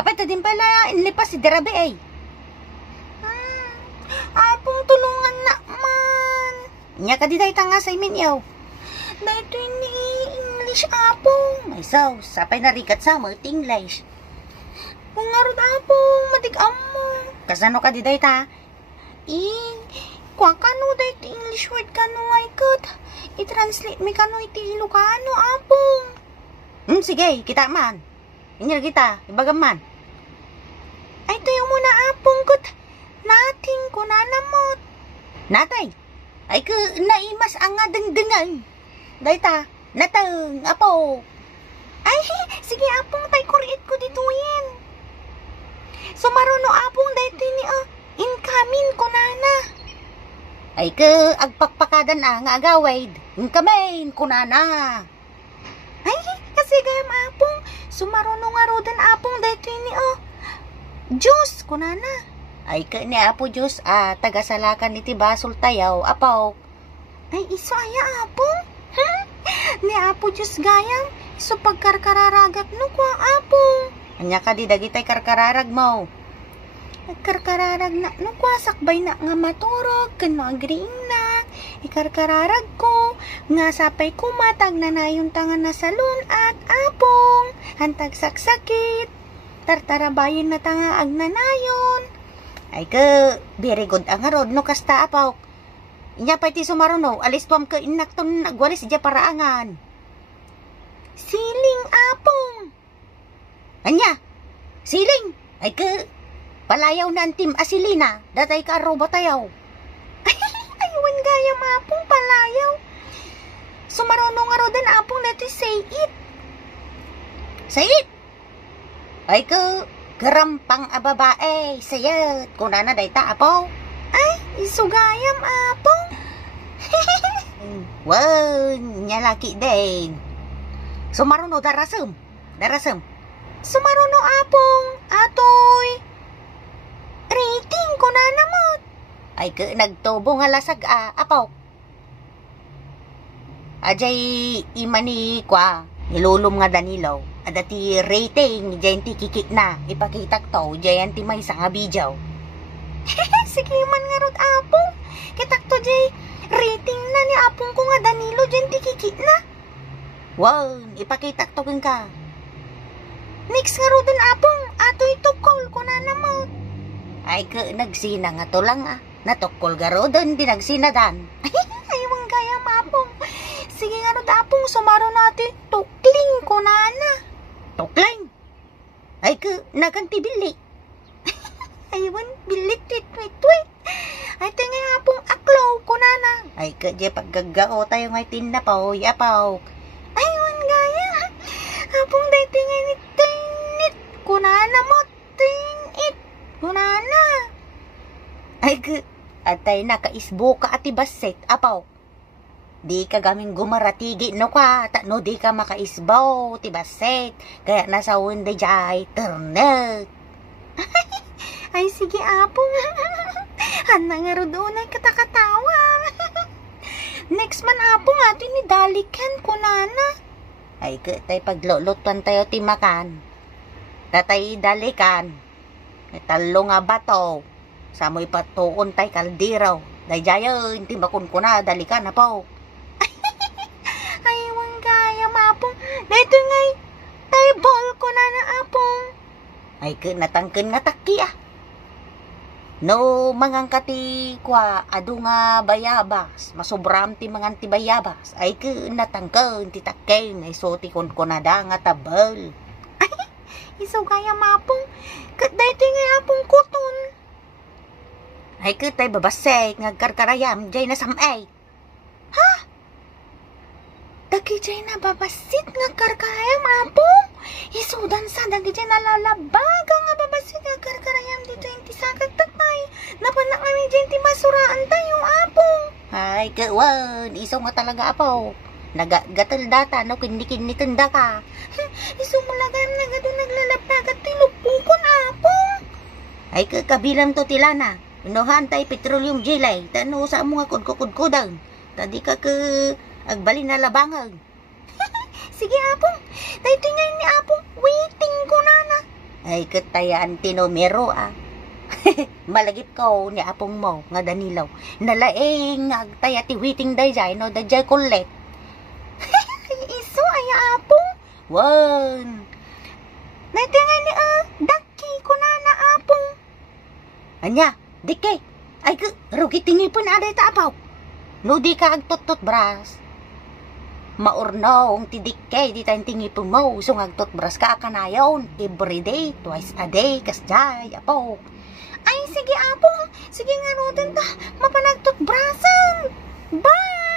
Apay to din pala inlipas si Derabe ay. Apong tulungan na man. Nya ka di day tanga sa imin yaw. Dahito ni English apong. Ay saw, sapay narikat sa mo English. Kung nga apong, matigam mo. Kasano ka di day ta? Kwa kano day English word kano nga ikot. I-translate mi kano iti Ilocano apong. Sige, kita man. Inyar kita, ibagam man. Ay, tayo muna apong kot. Nating ko nanamot. Natay, ay ka naimas ang nga dengdengan. Dayta, natang, apo. Ay, sige apong, tay kuriit ko dituin. Sumaruno apong, dayto ni incoming ko nana. Ay ka, agpakpakadan nga agawid. Incoming ko nana. Ay, kasi gayam apong, sumaruno nga rodan apong, dayto ni Diyos ko nana. Ay ka ni apo Diyos, tagasalakan ni tibasol tayaw, apaw. Ay, iso aya apong? Ni apo Diyos gayam, iso pagkarkararagat no kwa apong. Anya ka di dagitay karkararag mo. Karkararag na no kwa sakbay na nga maturog, kano agriing na. Ikarkararag ko, nga sapay kumatag na nayon tangan na salon at apong. Hantag saksakit, tartarabayin na tanga agnanayon. Ay ka, very good ang arod no kasta apaw. Inya pa iti sumaruno, alis tuam ka inakton nagwalis dya paraangan. Siling apong. Anya, siling. Ay ka, palayaw na ang team asilina, datay ka aroba tayaw. Aywan gaya mapong palayaw. Sumaruno nga rodan apong nato say it. Say it. Ay ka, garampang ababae, sayat, kunana day ta, apo. Ay, isugayam, apo. Wow, nyalaki din. Sumaruno, darasem. Sumaruno, apong, atoy. Rating, kunana mo. Ay, nagtubo nga lasag, apo. Ajay, imani kwa, nilulom nga Danilo. Adati rating, dyan ti kikik na. Ipakitak to, dyan ti may nga bijaw. Sige man nga rod apong. Kitak to dyan, rating na ni apong ko nga Danilo, dyan ti kikik na. Wow, ipakitak to ka. Next nga rod apong, ato itukol ko na namot. Ay ka, nagsina nga to lang Natukol ga rodon, dinagsinadan. Ay, mong gaya mapong. Sige nga rod apong, sumaro natin, tukling ko na. Tukling? Ay ka, nagantibili. Aywan, bilit titwit. Ay tingay apong aklaw ko nana. Ay ka, di paggagao tayo ngay tinapaw, yapaw. Aywan gaya. Apong day tingay ni tinit. Kunana mo, tinit. Kunana. Ay ka, atay nakaisbo ka ati baset, apaw. Di ka gaming gumaratigi no ka, no di ka makaisbaw, tibaset, kaya nasa winday jay, ternet. Ay, sige apong. Handa nga ro doon ay katakatawa. Next man apong ato ni dalikan ko nana. Ay, tay paglulutan tayo timakan. Tatay dalikan. Talo nga bato. Sa mo'y patuon tay kaldiraw. Day jayo, hindi makun ko na, dalikan na po. Dito ngay, table ko na apong. Ay, natangken nga taki No, mangangkati kwa, adu nga bayabas, masobram ti manganti bayabas. Ay, natangken, ti takken, ay soti kon konada nga tabal. Ay, iso kaya mapong, dito ngay apong kuton. Ay, tay babasek, ngagkarkarayam, jay na samay. Ha? Dagi jay na babasit nga karkarayam apong. Isudan sa dagi jay nalalabaga nga babasit nga karkarayam dito yung tisagag tatay. Napanak namin jay ti masuraan tayo apong. Ay kawan, iso nga talaga apaw. Nagagatal data no kindikin ni tanda ka. Iso mulagan na gado naglalabagat ti lupukon apong. Ay kabilang to tilana. Inuhan tay petroleum jelay. Tano sa mga kudko-kudkudan. Tadi ka agbali na labangan. Sige apong, dahito ngayon ni apong, waiting ko nana. Ay, katayaan tinumero Malagip ko ni apong mo nga Danilaw. Nalaing nga agtaya ti witing dayjay no dayjay kulit. Iso ay apong. Wan. Natingay ni daki ko na apong. Anya, dike. Ay rugi tingipon aday tapaw. No di ka agtot-tot bras. Maurnong tidike di tayong tingipon mo. So agtot bras ka kanayon. Every day, twice a day, kasjay, apo. Ay, sige, apong. Sige nga, Roden ta. Mapanagtot brasan. Bye!